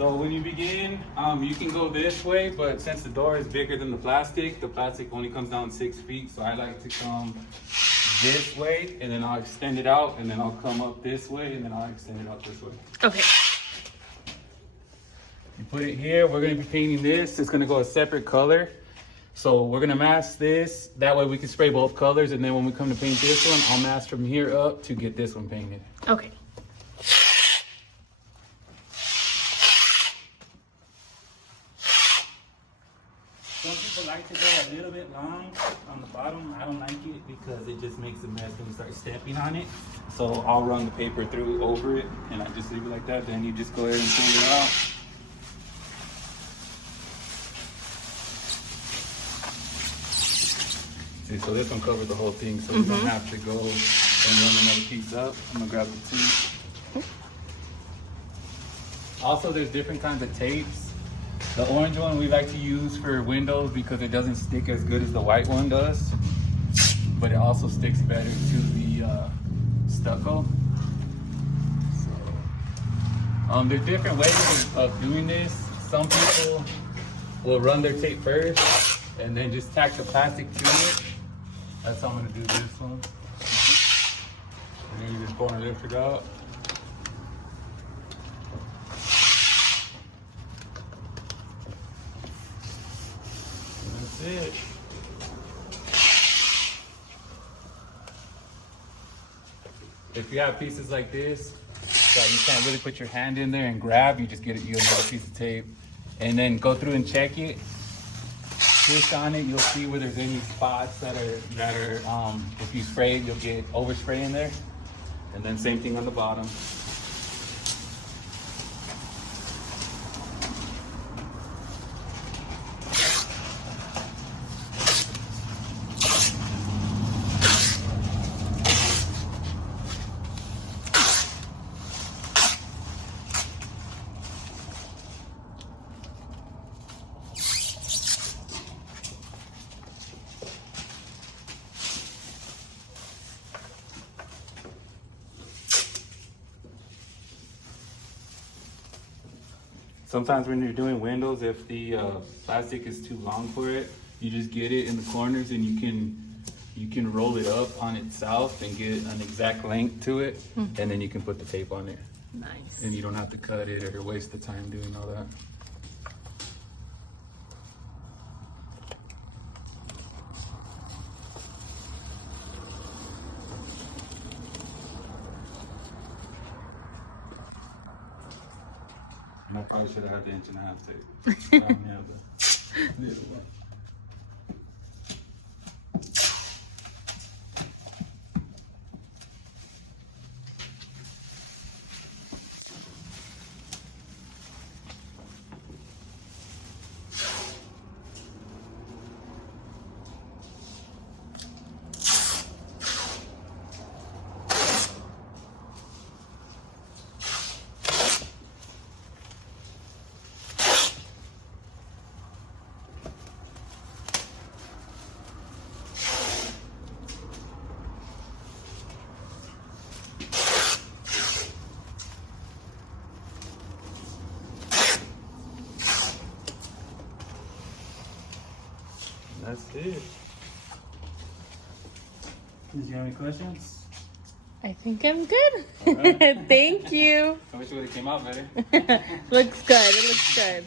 So when you begin, you can go this way, but since the door is bigger than the plastic only comes down 6 feet. So I like to come this way, and then I'll extend it out, and then I'll come up this way, and then I'll extend it out this way. Okay. You put it here, we're gonna be painting this. It's gonna go a separate color. So we're gonna mask this. That way we can spray both colors, and then when we come to paint this one, I'll mask from here up to get this one painted. Okay. Some people like to go a little bit long on the bottom. I don't like it because it just makes a mess when you start stamping on it. So I'll run the paper through over it, and I just leave it like that. Then you just go ahead and pull it out. See, so this one covers the whole thing, so you don't have to go and run another piece up. I'm gonna grab the two. Also, there's different kinds of tapes. The orange one we like to use for windows because it doesn't stick as good as the white one does, but it also sticks better to the stucco. So, there's different ways of doing this. Some people will run their tape first and then just tack the plastic to it. That's how I'm gonna do this one. And then you just pull and lift it out. It. If you have pieces like this that you can't really put your hand in there and grab, you just get you another piece of tape and then go through and check it. Push on it, you'll see where there's any spots that are if you spray it, you'll get overspray in there. And then same thing on the bottom. Sometimes when you're doing windows, if the plastic is too long for it, you just get it in the corners and you can roll it up on itself and get an exact length to it, and then you can put the tape on it. Nice. And you don't have to cut it or waste the time doing all that. And I probably should have had the 1.5 inch tape. I don't have the little one. That's it. Did you have any questions? I think I'm good. All right. Thank you. I wish it would have came out better. Looks good. It looks good.